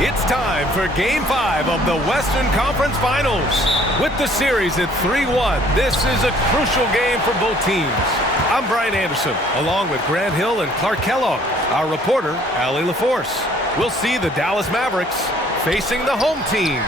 It's time for Game 5 of the Western Conference Finals. With the series at 3-1, this is a crucial game for both teams. I'm Brian Anderson, along with Grant Hill and Clark Kellogg. Our reporter, Allie LaForce. We'll see the Dallas Mavericks facing the home team.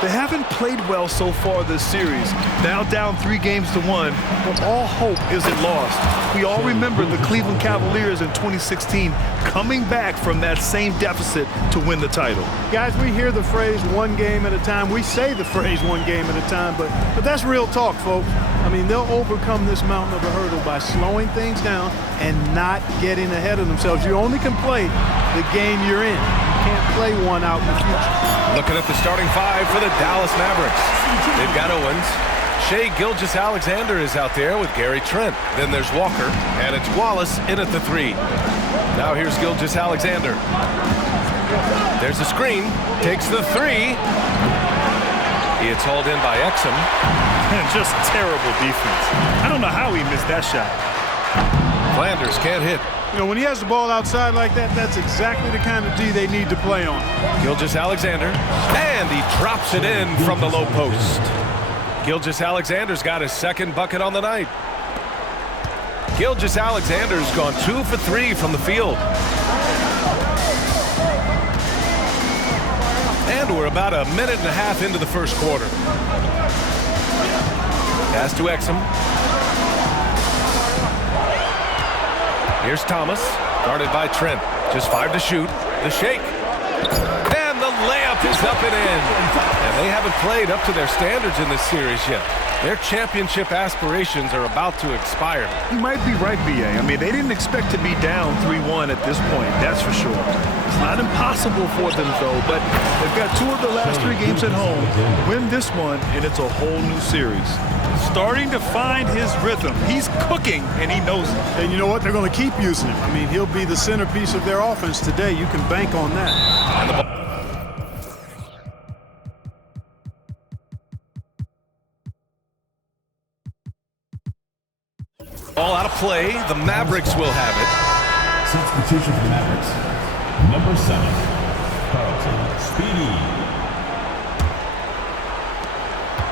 They haven't played well so far this series. Now down 3-1, but all hope isn't lost. We all remember the Cleveland Cavaliers in 2016 coming back from that same deficit to win the title. Guys, we hear the phrase one game at a time. We say the phrase one game at a time, but that's real talk, folks. I mean, they'll overcome this mountain of a hurdle by slowing things down and not getting ahead of themselves. You only can play the game you're in. You can't play one out in the future. Looking at the starting five for the Dallas Mavericks. They've got Owens. Shai Gilgeous-Alexander is out there with Gary Trent. Then there's Walker, and it's Wallace in at the 3. Now here's Gilgeous-Alexander. There's a screen. Takes the 3. It's hauled in by Exum. Just terrible defense. I don't know how he missed that shot. Flanders can't hit. You know, when he has the ball outside like that, that's exactly the kind of D they need to play on. Gilgeous-Alexander, and he drops it in from the low post. Gilgeous-Alexander's got his second bucket on the night. Gilgeous-Alexander's gone 2 for 3 from the field. And we're about a minute and a half into the first quarter. Pass to Exum. Here's Thomas, guarded by Trent. Just 5 to shoot. The shake. And the layup is up and in. And they haven't played up to their standards in this series yet. Their championship aspirations are about to expire. You might be right, B.A. I mean, they didn't expect to be down 3-1 at this point, that's for sure. It's not impossible for them, though, but they've got 2 of the last 3 games at home. Win this one, and it's a whole new series. Starting to find his rhythm. He's cooking, and he knows it. And you know what? They're going to keep using him. I mean, he'll be the centerpiece of their offense today. You can bank on that. And the ball. All out of play. The Mavericks will have it. Substitution for the Mavericks. Number 7, Carlton Speedy.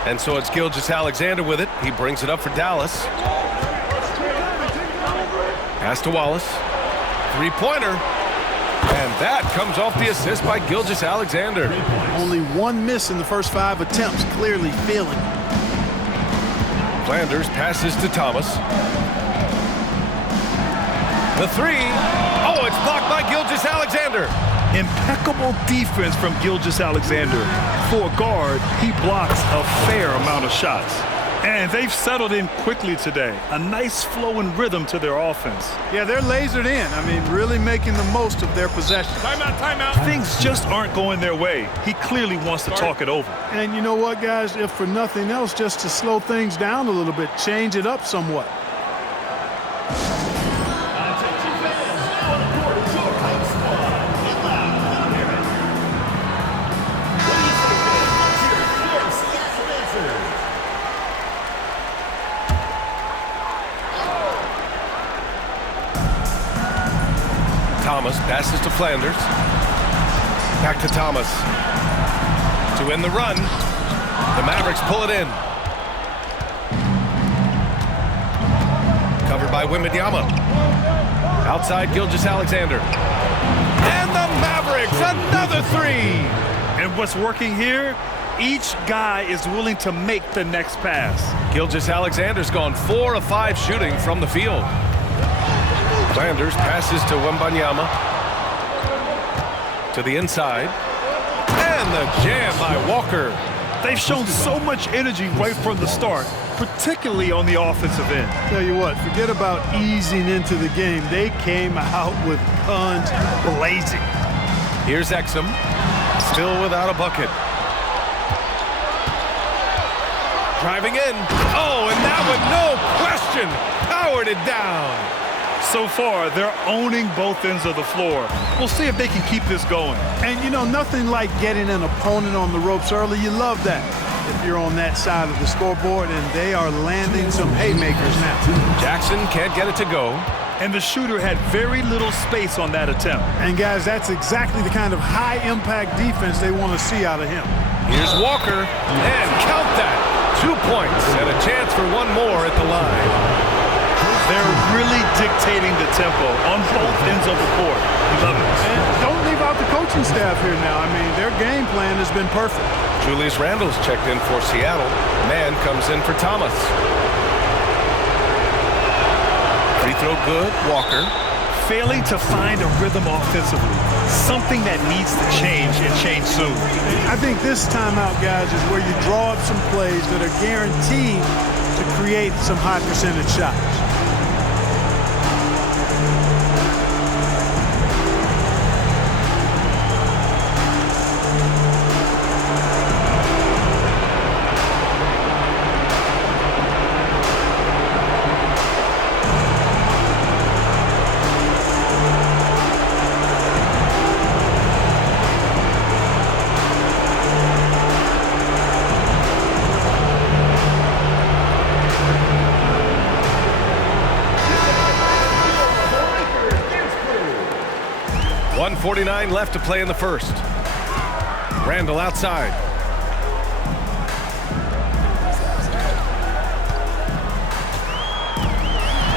And so it's Gilgeous-Alexander with it. He brings it up for Dallas. Pass to Wallace. 3-pointer. And that comes off the assist by Gilgeous-Alexander. Only 1 miss in the first 5 attempts. Clearly failing. Flanders passes to Thomas. The 3. Oh, it's blocked by Gilgeous-Alexander. Impeccable defense from Gilgeous-Alexander. For a guard, he blocks a fair amount of shots. And they've settled in quickly today. A nice flow and rhythm to their offense. Yeah, they're lasered in. I mean, really making the most of their possession. Timeout. Things just aren't going their way. He clearly wants to talk it over. And you know what, guys? If for nothing else, just to slow things down a little bit, change it up somewhat. Thomas passes to Flanders. Back to Thomas. To end the run. The Mavericks pull it in. Covered by Wemby. Outside Gilgeous-Alexander. And the Mavericks, another 3. And what's working here? Each guy is willing to make the next pass. Gilgeous-Alexander's gone 4 of 5 shooting from the field. Flanders passes to Wembanyama. To the inside. And the jam by Walker. They've shown so much energy right from the start, particularly on the offensive end. Tell you what, forget about easing into the game. They came out with guns blazing. Here's Exum. Still without a bucket. Driving in. Oh, and that one, no question, powered it down. So far, they're owning both ends of the floor. We'll see if they can keep this going. And, you know, nothing like getting an opponent on the ropes early. You love that if you're on that side of the scoreboard, and they are landing some haymakers now. Jackson can't get it to go. And the shooter had very little space on that attempt. And, guys, that's exactly the kind of high-impact defense they want to see out of him. Here's Walker, and count that. 2 points and a chance for one more at the line. They're really dictating the tempo on both ends of the court. Love it. And don't leave out the coaching staff here now. I mean, their game plan has been perfect. Julius Randle's checked in for Seattle. Man comes in for Thomas. Free throw good, Walker. Failing to find a rhythm offensively. Something that needs to change and change soon. I think this timeout, guys, is where you draw up some plays that are guaranteed to create some high percentage shots. .149 left to play in the first. Randle outside.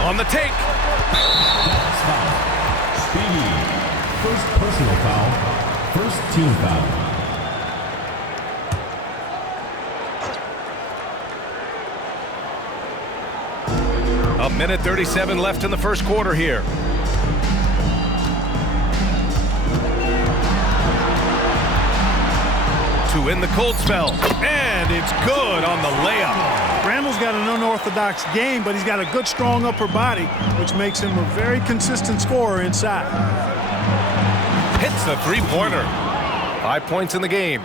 On the take. Speedy. First personal foul. First team foul. A minute 37 left in the first quarter here. To win the cold spell, and it's good on the layup. Randle's got an unorthodox game, but he's got a good, strong upper body, which makes him a very consistent scorer inside. Hits the three-pointer. 5 points in the game.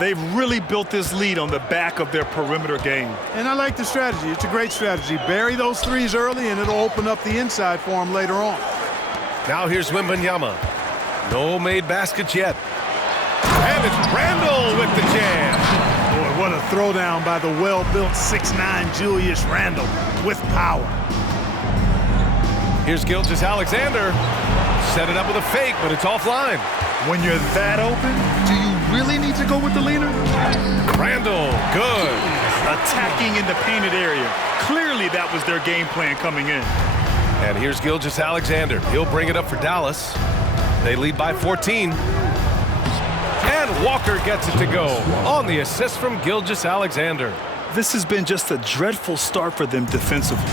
They've really built this lead on the back of their perimeter game. And I like the strategy. It's a great strategy. Bury those threes early, and it'll open up the inside for him later on. Now here's Wembanyama. No made baskets yet. And it's Randle with the jam. Boy, what a throwdown by the well-built 6'9" Julius Randle with power. Here's Gilgeous-Alexander. Set it up with a fake, but it's offline. When you're that open, do you really need to go with the leaner? Randle, good. Attacking in the painted area. Clearly that was their game plan coming in. And here's Gilgeous-Alexander. He'll bring it up for Dallas. They lead by 14. And Walker gets it to go on the assist from Gilgeous-Alexander. This has been just a dreadful start for them defensively.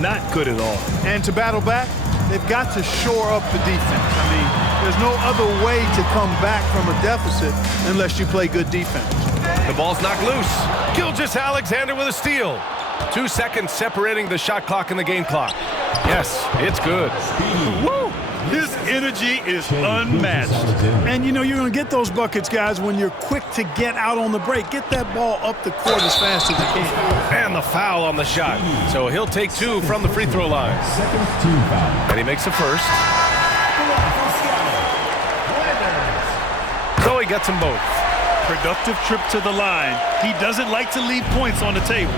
Not good at all. And to battle back, they've got to shore up the defense. I mean, there's no other way to come back from a deficit unless you play good defense. The ball's knocked loose. Gilgeous-Alexander with a steal. 2 seconds separating the shot clock and the game clock. Yes, it's good. Woo! His energy is unmatched. And, you know, you're going to get those buckets, guys, when you're quick to get out on the break. Get that ball up the court as fast as you can. And the foul on the shot. So he'll take 2 from the free throw line. Second team foul. And he makes the first. So he gets them both. Productive trip to the line. He doesn't like to leave points on the table.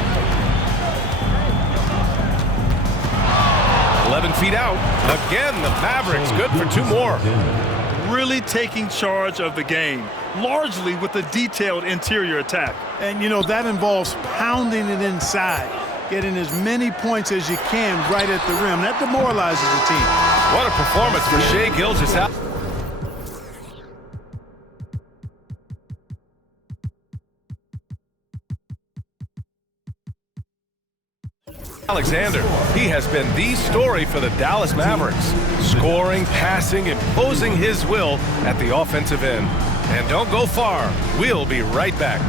11 feet out. Again, the Mavericks good for 2 more. Really taking charge of the game, largely with a detailed interior attack. And, you know, that involves pounding it inside, getting as many points as you can right at the rim. That demoralizes the team. What a performance for Shai Gilgeous-Alexander. He has been the story for the Dallas Mavericks. Scoring, passing, imposing his will at the offensive end. And don't go far. We'll be right back.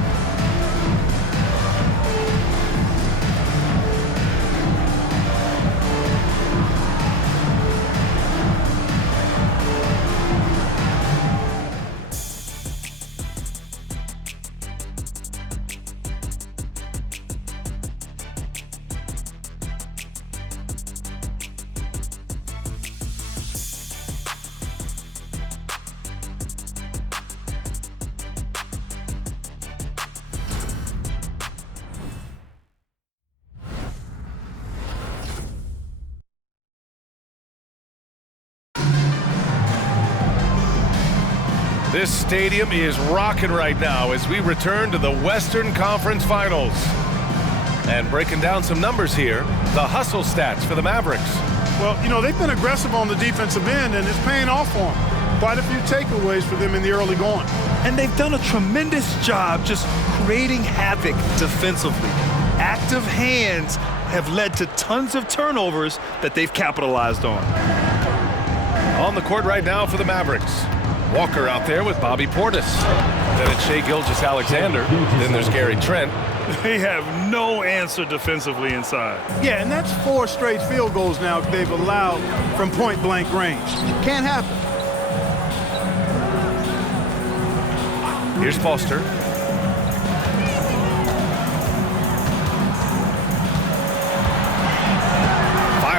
This stadium is rocking right now as we return to the Western Conference Finals. And breaking down some numbers here, the hustle stats for the Mavericks. Well, you know, they've been aggressive on the defensive end, and it's paying off for them. Quite a few takeaways for them in the early going. And they've done a tremendous job just creating havoc defensively. Active hands have led to tons of turnovers that they've capitalized on. On the court right now for the Mavericks. Walker out there with Bobby Portis. Then it's Shai Gilgeous-Alexander. Then there's Gary Trent. They have no answer defensively inside. Yeah, and that's 4 straight field goals now they've allowed from point-blank range. Can't happen. Here's Foster.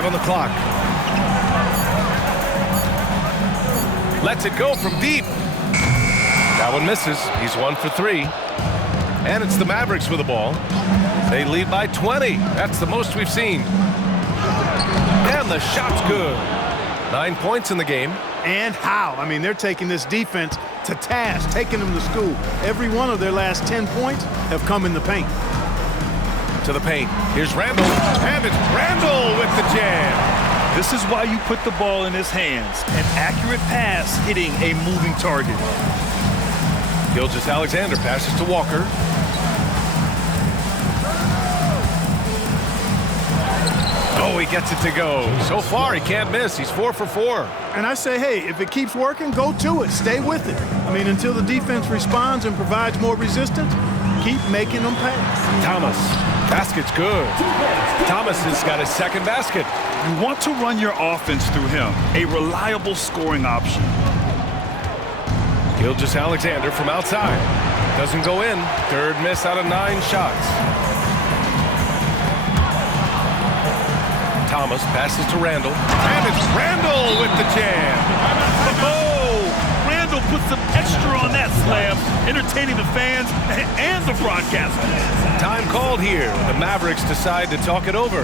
On the clock. Lets it go from deep. That one misses. He's 1 for 3. And it's the Mavericks with the ball. They lead by 20. That's the most we've seen. And the shot's good. 9 points in the game. And how? I mean, they're taking this defense to task, taking them to school. Every one of their last 10 points have come in the paint. To the paint. Here's Randall. And it's Randall with the jam. This is why you put the ball in his hands. An accurate pass hitting a moving target. Gilgeous-Alexander passes to Walker. Oh, he gets it to go. So far, he can't miss. He's 4 for 4. And I say, hey, if it keeps working, go to it. Stay with it. I mean, until the defense responds and provides more resistance, keep making them pass. Thomas. Basket's good. Thomas has got his second basket. You want to run your offense through him. A reliable scoring option. Gilgeous-Alexander from outside. Doesn't go in. Third miss out of 9 shots. Thomas passes to Randall. And it's Randall with the jam. Oh, Randall put some extra on that slam, entertaining the fans and the broadcasters. Time called here. The Mavericks decide to talk it over.